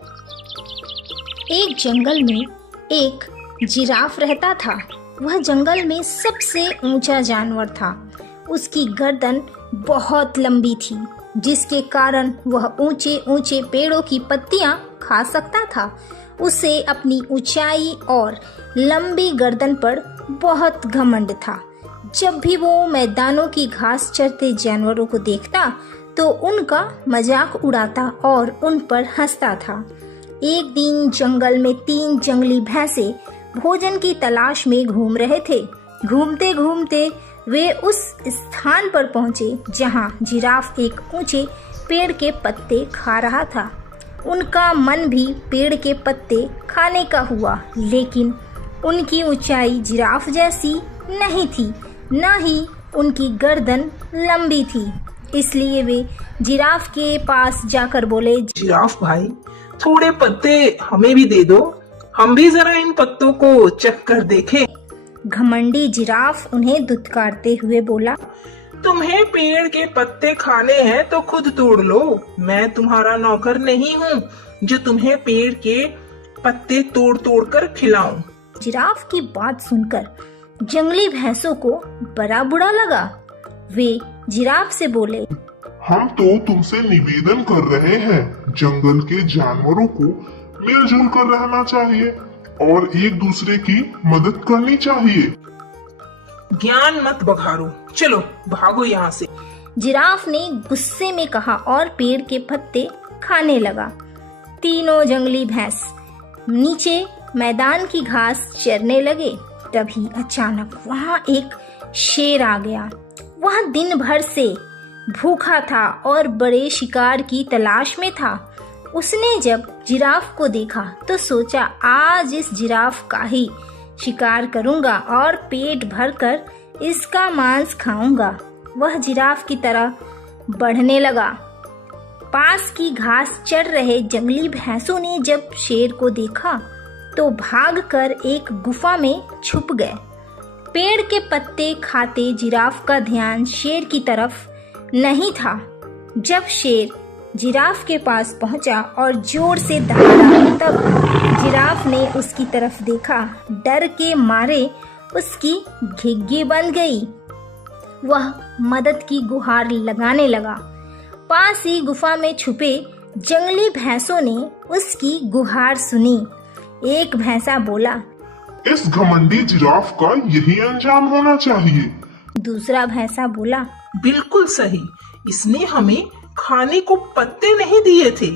एक जंगल में एक जिराफ रहता था। वह जंगल में सबसे ऊंचा जानवर था। उसकी गर्दन बहुत लंबी थी, जिसके कारण वह ऊंचे ऊंचे पेड़ों की पत्तियां खा सकता था। उसे अपनी ऊंचाई और लंबी गर्दन पर बहुत घमंड था। जब भी वो मैदानों की घास चरते जानवरों को देखता तो उनका मजाक उड़ाता और उन पर हंसता था। एक दिन जंगल में 3 जंगली भैंसे भोजन की तलाश में घूम रहे थे। घूमते घूमते वे उस स्थान पर पहुंचे जहां जिराफ एक ऊंचे पेड़ के पत्ते खा रहा था। उनका मन भी पेड़ के पत्ते खाने का हुआ, लेकिन उनकी ऊंचाई जिराफ जैसी नहीं थी, न ही उनकी गर्दन लंबी थी। इसलिए वे जिराफ के पास जाकर बोले, जिराफ भाई, थोड़े पत्ते हमें भी दे दो, हम भी जरा इन पत्तों को चख कर देखें। घमंडी जिराफ उन्हें दुत्कारते हुए बोला, तुम्हें पेड़ के पत्ते खाने हैं तो खुद तोड़ लो। मैं तुम्हारा नौकर नहीं हूँ जो तुम्हें पेड़ के पत्ते तोड़ तोड़ कर खिलाऊं। जिराफ की बात सुनकर जंगली भैंसों को बड़ा बुरा लगा। वे जिराफ से बोले, हम तो तुमसे निवेदन कर रहे हैं, जंगल के जानवरों को मिलजुल कर रहना चाहिए और एक दूसरे की मदद करनी चाहिए। ज्ञान मत बघारो, चलो भागो यहाँ से। जिराफ ने गुस्से में कहा और पेड़ के पत्ते खाने लगा। तीनों जंगली भैंस नीचे मैदान की घास चरने लगे। तभी अचानक वहाँ एक शेर आ गया। वह दिन भर से भूखा था और बड़े शिकार की तलाश में था। उसने जब जिराफ को देखा तो सोचा, आज इस जिराफ का ही शिकार करूंगा और पेट भरकर इसका मांस खाऊंगा। वह जिराफ की तरह बढ़ने लगा। पास की घास चर रहे जंगली भैंसों ने जब शेर को देखा तो भागकर एक गुफा में छुप गए। पेड़ के पत्ते खाते जिराफ का ध्यान शेर की तरफ नहीं था। जब शेर जिराफ के पास पहुंचा और जोर से दहाड़ा, तब जिराफ ने उसकी तरफ देखा। डर के मारे उसकी घिघी बंद गई। वह मदद की गुहार लगाने लगा। पास ही गुफा में छुपे जंगली भैंसों ने उसकी गुहार सुनी। एक भैंसा बोला, इस घमंडी जिराफ का यही अंजाम होना चाहिए। दूसरा भैंसा बोला, बिल्कुल सही, इसने हमें खाने को पत्ते नहीं दिए थे।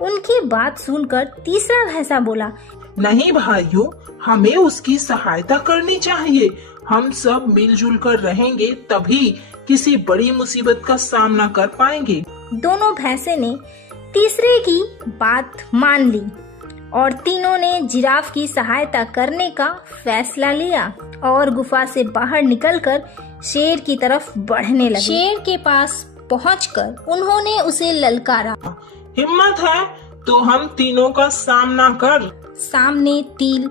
उनकी बात सुनकर तीसरा भैंसा बोला, नहीं भाइयों, हमें उसकी सहायता करनी चाहिए। हम सब मिलजुल कर रहेंगे तभी किसी बड़ी मुसीबत का सामना कर पाएंगे। दोनों भैंसे ने तीसरे की बात मान ली और तीनों ने जिराफ की सहायता करने का फैसला लिया और गुफा से बाहर निकलकर शेर की तरफ बढ़ने लगे। शेर के पास पहुंचकर उन्होंने उसे ललकारा, हिम्मत है तो हम तीनों का सामना कर। सामने 3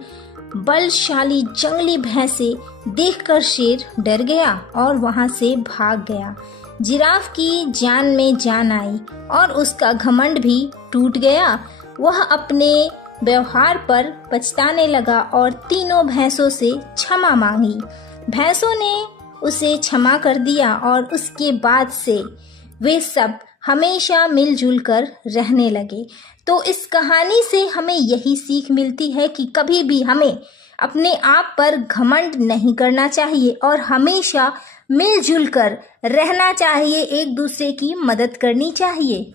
बलशाली जंगली भैंसे देखकर शेर डर गया और वहां से भाग गया। जिराफ की जान में जान आई और उसका घमंड भी टूट गया। वह अपने व्यवहार पर पछताने लगा और तीनों भैंसों से क्षमा मांगी। भैंसों ने उसे क्षमा कर दिया और उसके बाद से वे सब हमेशा मिलजुल कर रहने लगे। तो इस कहानी से हमें यही सीख मिलती है कि कभी भी हमें अपने आप पर घमंड नहीं करना चाहिए और हमेशा मिलजुल कर रहना चाहिए, एक दूसरे की मदद करनी चाहिए।